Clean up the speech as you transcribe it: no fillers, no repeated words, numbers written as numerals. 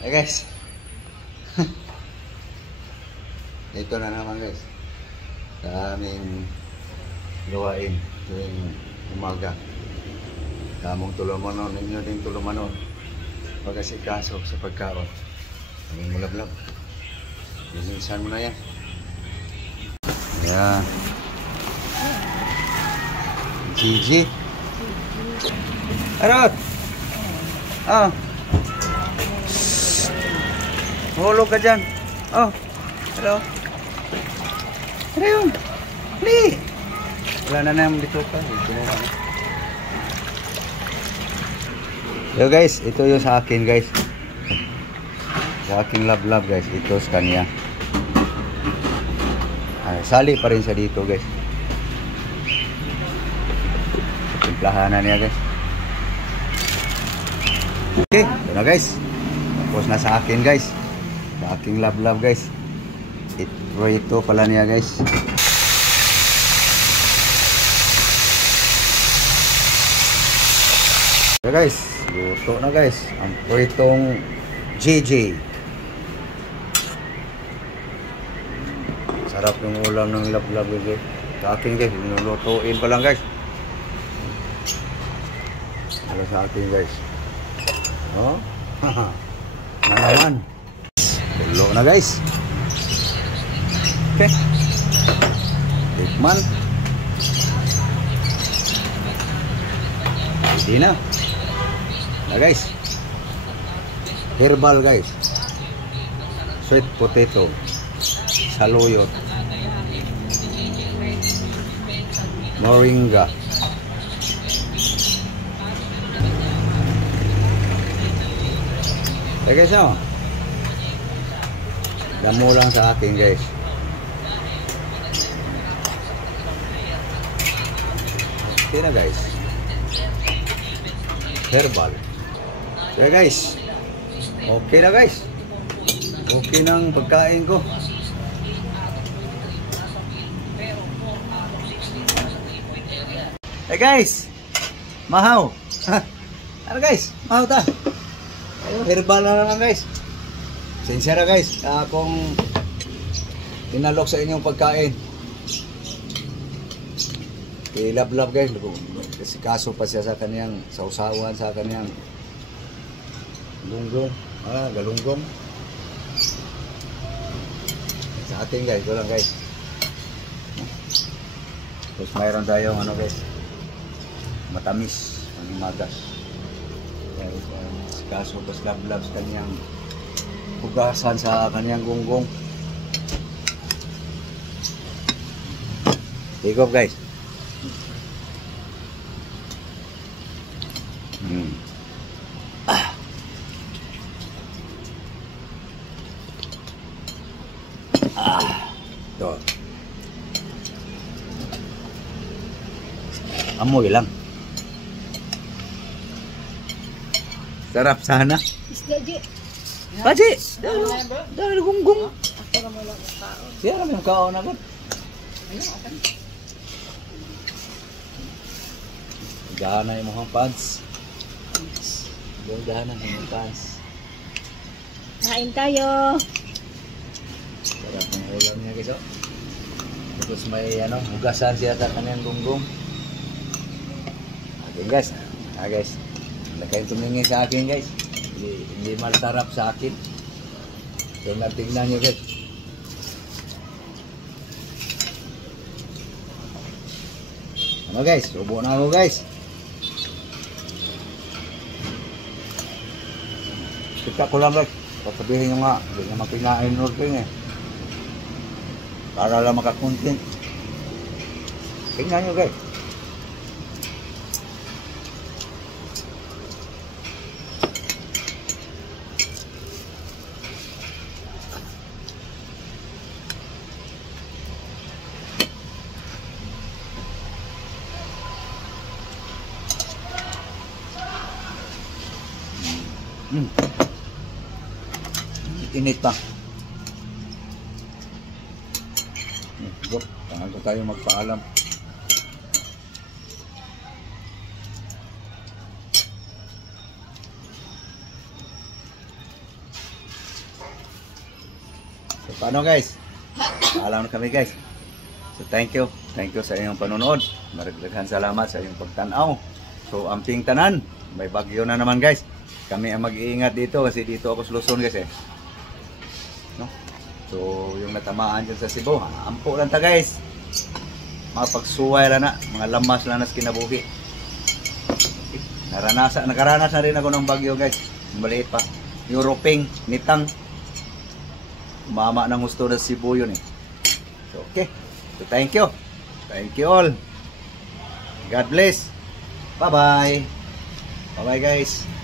Eh guys. Ito na naman guys. Sa aming gawain tuwing umaga. Kamong tulumanon, ninyo din tulumanon. Pag-asikaso sa pagkaon. Aming mulablab. Linisan mo na yan. Ayan. Gigi. Arot! Oh. Hulog ka dyan. Oh. Hello. Ano yun? Hindi. Wala na naman dito pa. Yo guys, ito yung sa akin guys. Sa aking love guys. Ito sa kanya. Sali pa rin siya dito guys. Timplahan na niya guys. Okay, ito na guys. Tapos na sa akin guys. Sa aking love guys. Ito pala niya guys. Okay guys, luto na guys. Ang pritong JJ. Sarap yung ulam ng love guys. Sa akin guys, nulutuin pa lang guys. Para sa akin guys. Oh, naman. Tulo na guys. Okay. Tikman. Hindi na. Na guys. Herbal guys. Sweet potato. Saluyot. Moringa. Okay guys, no? Damo lang sa akin guys. Okay na guys. Herbal. Okay guys. Okay na guys. Okay ng pagkain ko. Hey guys. Mahaw. Ano guys? Mahaw ta. Ayun, herbal na naman guys. Sincere guys. Kung tinalok sa inyong pagkain. Okay, love guys. Kasi kaso pa siya sa kaniyang sausawan, sa kaniyang galunggong. Galunggong. Sa atin guys, ito lang guys. Tapos mayroon tayong ano guys, matamis, manimagas. Kaso pas love sa kaniyang hugasan sa kaniyang gunggong. Take off guys. Ito. Amoy lang. Sarap sana. Paji! Dahil gunggong. Siya lang yung kaon agad. Gahan na yung mga pants. Gahan na yung pants. Kain tayo. Sarap ng ulam niya guys. Tapos may hugasan siya sa kanyang gunggong. Okay guys. Guys. Kayong tumingin sa akin guys. Hindi masarap sa akin. Tingnan nyo guys. Ano guys? Subo na ako guys. Kita ko lang guys. Pasabihin nyo nga. Hindi naman kinain ordering eh. Para lang makakontent. Tingnan nyo guys. Init pa. Tangan ko tayo magpaalam. So, paano guys? Paalam na kami guys. So thank you sa inyong panonood. Maragdaghang salamat sa inyong pagtanaw. So amping tanan, may bagyo na naman guys. Kami ang mag-iingat dito kasi dito ako sa Luzon guys eh. No? So yung natamaan dyan sa Cebu, ampo lang ta guys. Mga pagsuway lang na, mga lamas lang na sa kinabuhi. Nakaranas na rin ako ng bagyo guys. Maliit pa. Yung roping, nitang. Mama ng gusto na Cebu yun eh. So okay. So thank you. Thank you all. God bless. Bye-bye. Bye-bye guys.